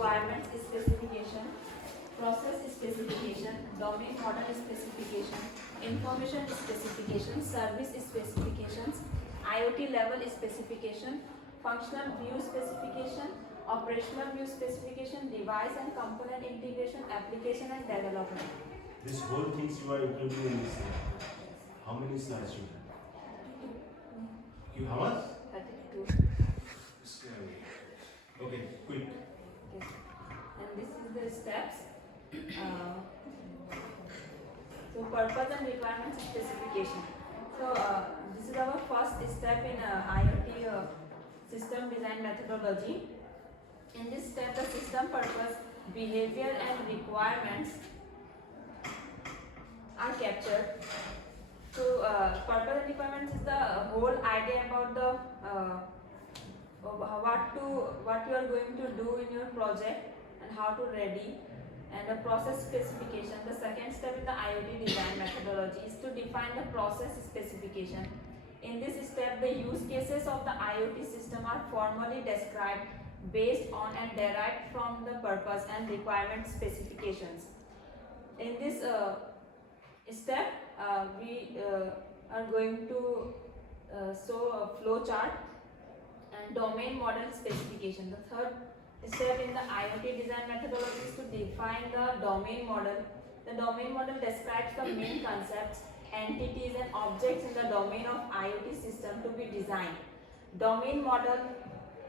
requirements specification, process specification, domain model specification, information specification, service specifications, IoT level specification, functional view specification, operational view specification, device and component integration, application and development. This whole things you are including in this thing. How many slides you have? You how much? 32. Scare me. Okay, quick. Okay. And this is the steps. So purpose and requirements specification. So this is our first step in IoT system design methodology. In this step, the system purpose, behavior and requirements are captured. So purpose and requirements is the whole idea about the what you are going to do in your project and how to ready. And the process specification, the second step in the IoT design methodology is to define the process specification. In this step, the use cases of the IoT system are formally described based on and derived from the purpose and requirement specifications. In this step, we are going to show a flow chart and domain model specification. The third step in the IoT design methodology is to define the domain model. The domain model describes the main concepts, entities and objects in the domain of IoT system to be designed. Domain model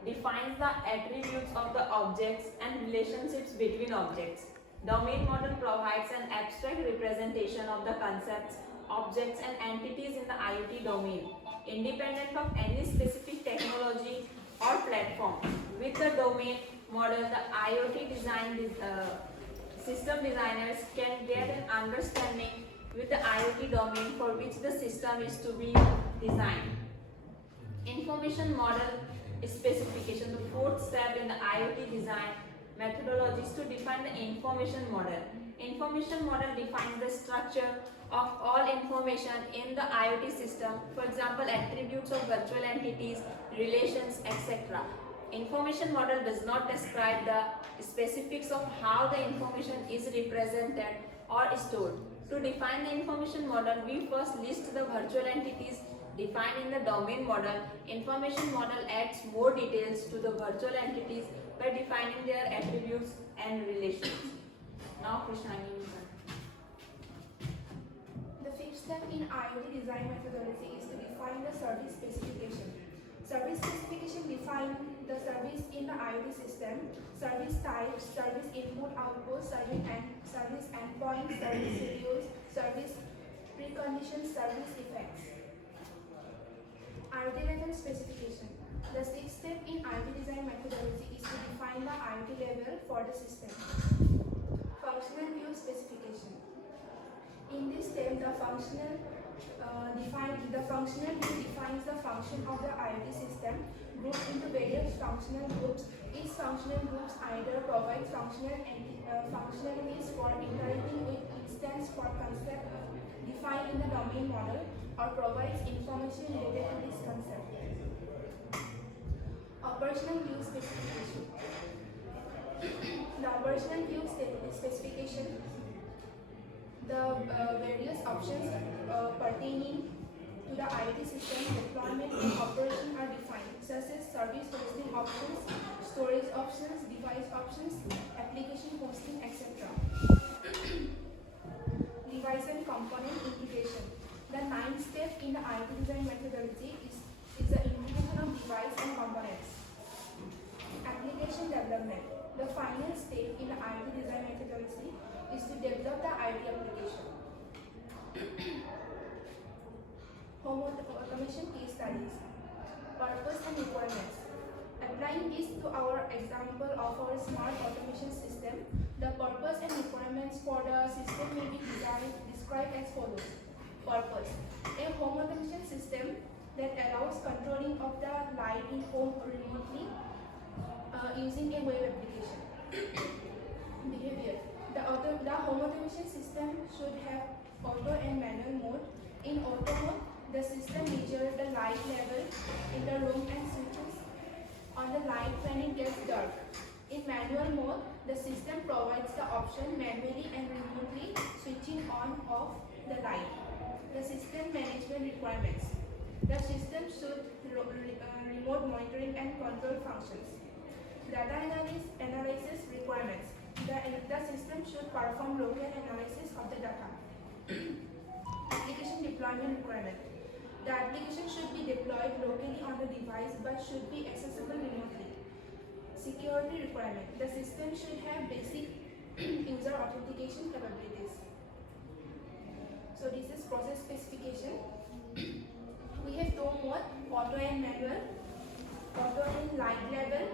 defines the attributes of the objects and relationships between objects. Domain model provides an abstract representation of the concepts, objects and entities in the IoT domain, independent of any specific technology or platform. With the domain model, the IoT system designers can get an understanding with the IoT domain for which the system is to be designed. Information model specification, the fourth step in the IoT design methodology is to define the information model. Information model defines the structure of all information in the IoT system, for example, attributes of virtual entities, relations, etc. Information model does not describe the specifics of how the information is represented or stored. To define the information model, we first list the virtual entities defined in the domain model. Information model adds more details to the virtual entities by defining their attributes and relations. Now, Krishnangi. The fifth step in IoT design methodology is to define the service specification. Service specification defines the service in the IoT system, service types, service input, output, service endpoints, service schedules, service preconditions, service effects. IoT level specification. The sixth step in IoT design methodology is to define the IoT level for the system. Functional view specification. In this step, the functional view defines the function of the IoT system, grouped into various functional groups. Each functional group either provides functionalities for interacting with instance for concept defined in the domain model, or provides information related to this concept. Operational view specification. The operational view specification, the various options pertaining to the IoT system deployment and operation are defined, such as service hosting options, storage options, device options, application hosting, etc. Device and component integration. The ninth step in the IoT design methodology is the integration of device and components. Application development. The final step in the IoT design methodology is to develop the IoT application. Home automation case studies. Purpose and requirements. Applying this to our example of our smart automation system, the purpose and requirements for the system may be described as follows. Purpose: a home automation system that allows controlling of the light in home remotely using a web application. Behavior: the home automation system should have auto and manual mode. In auto mode, the system measures the light level in the room and switches on the light when it gets dark. In manual mode, the system provides the option manually and remotely switching on off the light. The system management requirements. The system should remote monitoring and control functions. Data analysis requirements. The system should perform local analysis of the data. Application deployment requirement. The application should be deployed locally on the device but should be accessible remotely. Security requirement. The system should have basic user authentication capabilities. So this is process specification. We have two modes, auto and manual. Auto in light level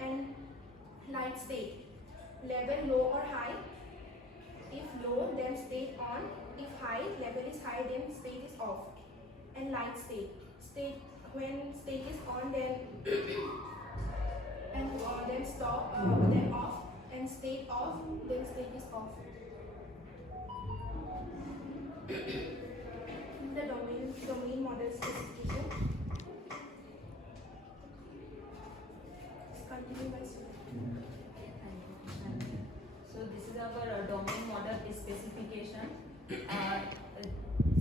and light state. Level low or high. If low, then state on. If high, level is high, then state is off. And light state. When state is on, then then stop, then off, and state off, then state is off. The domain model specification. Continue by Sue. So this is our domain model specification.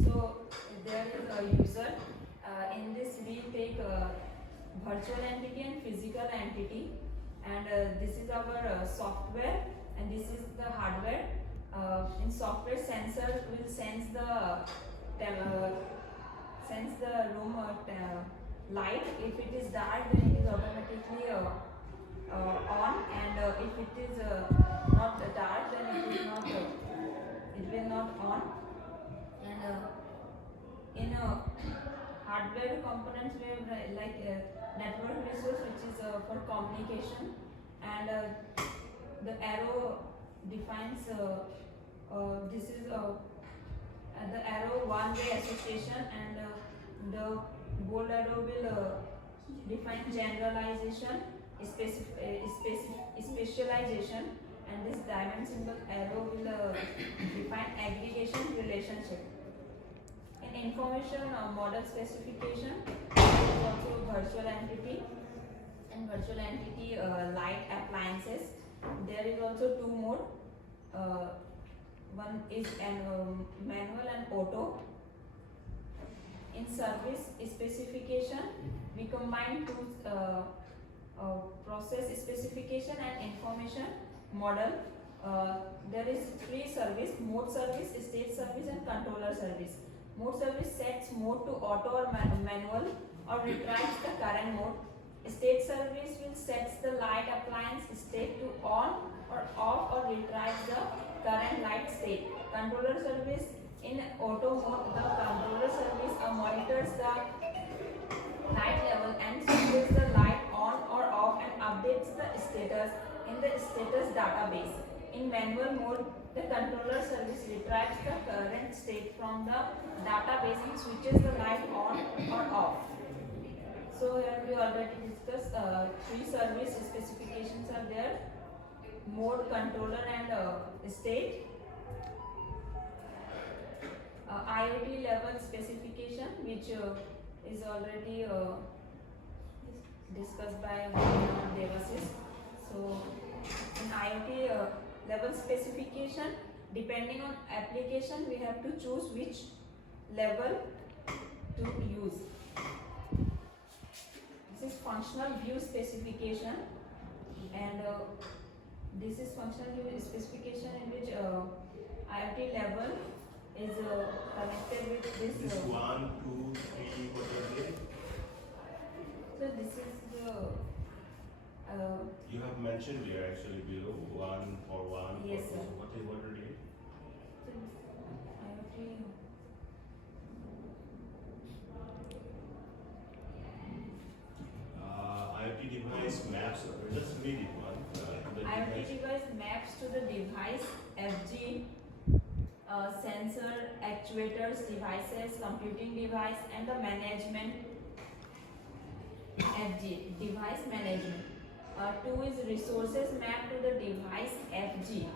So there is a user. In this we take virtual entity and physical entity, and this is our software, and this is the hardware. In software, sensor will sense the room light. If it is dark, then it is automatically on, and if it is not dark, then it will not on. And in hardware components, we have like network resource, which is for communication, and the arrow defines this is the arrow one-way association, and the bold arrow will define generalization, specialization, and this diamond symbol arrow will define aggregation relationship. In information model specification, there is also virtual entity and virtual entity light appliances. There is also two more. One is manual and auto. In service specification, we combine two process specification and information model. There is three service: mode service, state service, and controller service. Mode service sets mode to auto or manual or retrieves the current mode. State service will set the light appliance state to on or off or retrieves the current light state. Controller service, in auto mode, the controller service monitors the light level and switches the light on or off and updates the status in the status database. In manual mode, the controller service retrieves the current state from the database and switches the light on or off. So here we already discussed three service specifications are there: mode, controller, and state. IoT level specification, which is already discussed by Devasis. So in IoT level specification, depending on application, we have to choose which level to use. This is functional view specification, and this is functional view specification in which IoT level is connected with this. This 1, 2, 3, what are they? So this is the. You have mentioned here actually below 1 for 1. Yes, sir. What are they? So IoT. IoT device maps. Just read it one. IoT device maps to the device, FG, sensor, actuators, devices, computing device, and the management, FG, device management. 2 is resources map to the device, FG,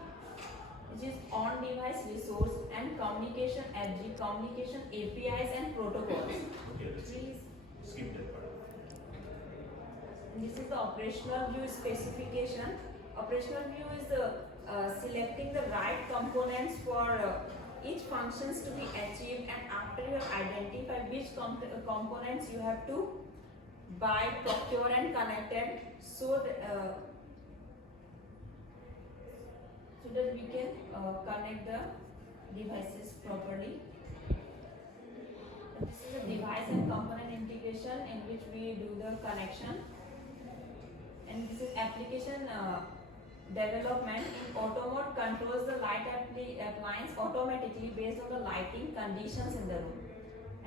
which is on device resource, and communication, FG, communication APIs and protocols. Okay, let's Please. skip that part. And this is the operational view specification. Operational view is selecting the right components for each functions to be achieved, and after you have identified which components you have to buy, procure and connected, so that we can connect the devices properly. This is a device and component integration in which we do the connection. And this is application development. Auto mode controls the light appliance automatically based on the lighting conditions in the room.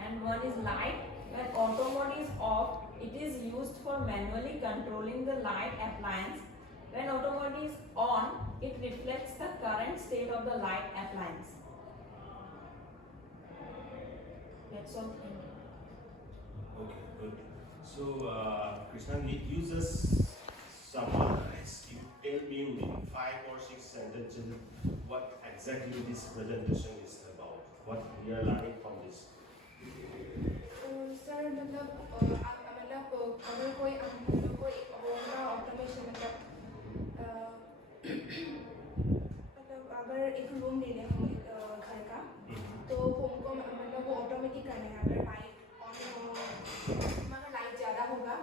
And one is light. When auto mode is off, it is used for manually controlling the light appliance. When auto mode is on, it reflects the current state of the light appliance. That's all. Okay, good. So, Krishnangi, you just summarize. You tell me in 5 or 6 sentences what exactly this presentation is about. What we are learning from this. Sir मतलब अगर कोई हम लोग को home का automation मतलब अगर एक रूम ले लें हम एक घर का, तो होम को मतलब वो ऑटोमेटिक करना है. अगर लाइट ऑन हो, अगर लाइट ज़्यादा होगा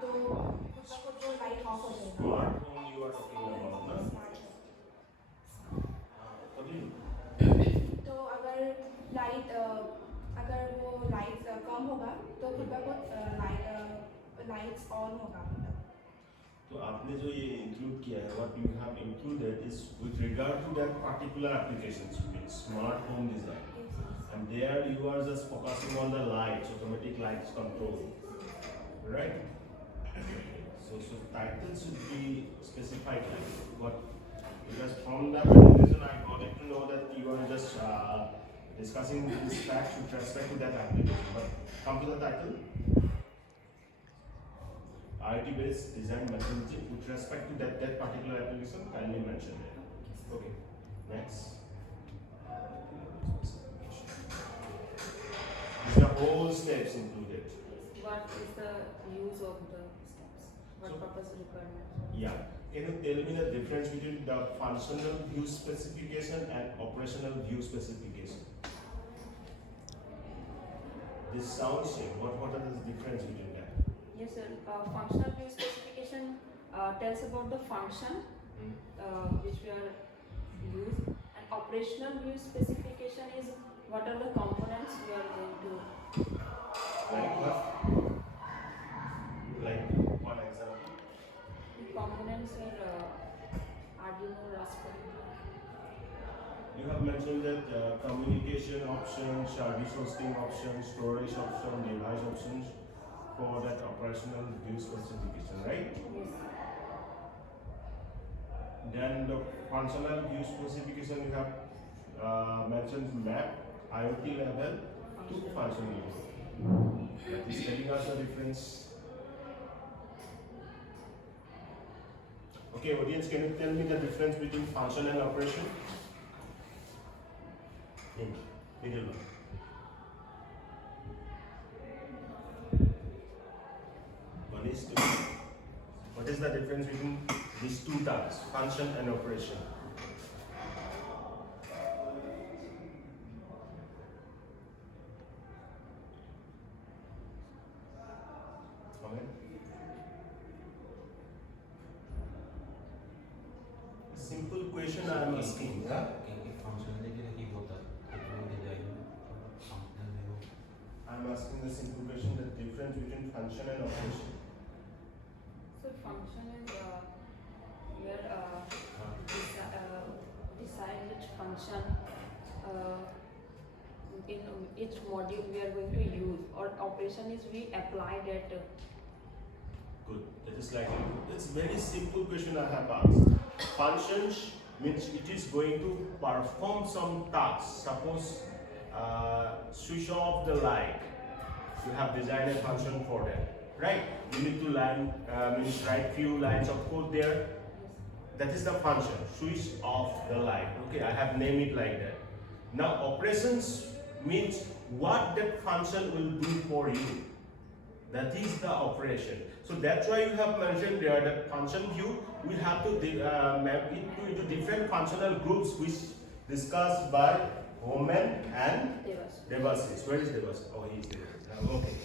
तो खुद वो लाइट ऑफ हो जाएगा. Smart home you are talking about, ना? तो अगर लाइट अगर वो लाइट कम होगा तो खुद का खुद लाइट्स ऑन होगा. तो आपने जो ये include किया है, what you have included is with regard to that particular applications, means smart home design. And there you are just focusing on the lights, automatic lights control, right? So title should be specified like what, because from the presentation I got it to know that you are just discussing this fact with respect to that application. But come to the title. IoT based design methodology with respect to that particular application, kindly mention it. Okay, next. These are all steps included. What is the use of the steps? What purpose requirement? Yeah. Can you tell me the difference between the functional view specification and operational view specification? This sounds same. What are the difference between that? Yes, sir. Functional view specification tells about the function which we are used, and operational view specification is what are the components we are going to. Like what? Like one example. The components are Arduino, Raspberry. You have mentioned that communication options, service hosting options, storage options, device options for that operational view specification, right? Yes. Then the functional view specification you have mentioned map, IoT level to functional level. That is telling us the difference. Okay, audience, can you tell me the difference between function and operation? Middle one. One is two. What is the difference between these two terms, function and operation? Comment? Simple question I am asking. I'm asking the simple question, the difference between function and operation. So function is where decide which function in each module we are going to use, or operation is we apply that. Good. That is like it's very simple question I have asked. Functions means it is going to perform some tasks. Suppose switch off the light. You have designed a function for that, right? You need to write few lines of code there. That is the function. Switch off the light. Okay, I have named it like that. Now operations means what that function will do for you. That is the operation. So that's why you have mentioned there that function view, we have to map it into different functional groups which discussed by Homan and Devasis. Where is Devasis? Oh, he is there. Okay.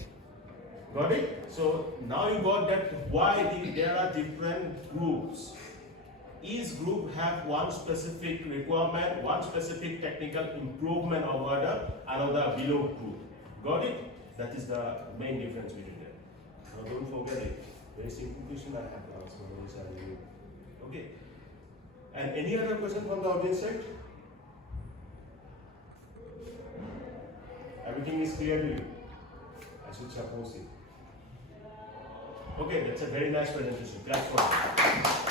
Got it? So now you got that why there are different groups. Each group have one specific requirement, one specific technical improvement over the another below group. Got it? That is the main difference between them. Now don't forget it. Very simple question I have to answer. Okay. And any other question from the audience side? Everything is clear to you? I should suppose it. Okay, that's a very nice presentation. Clap for it.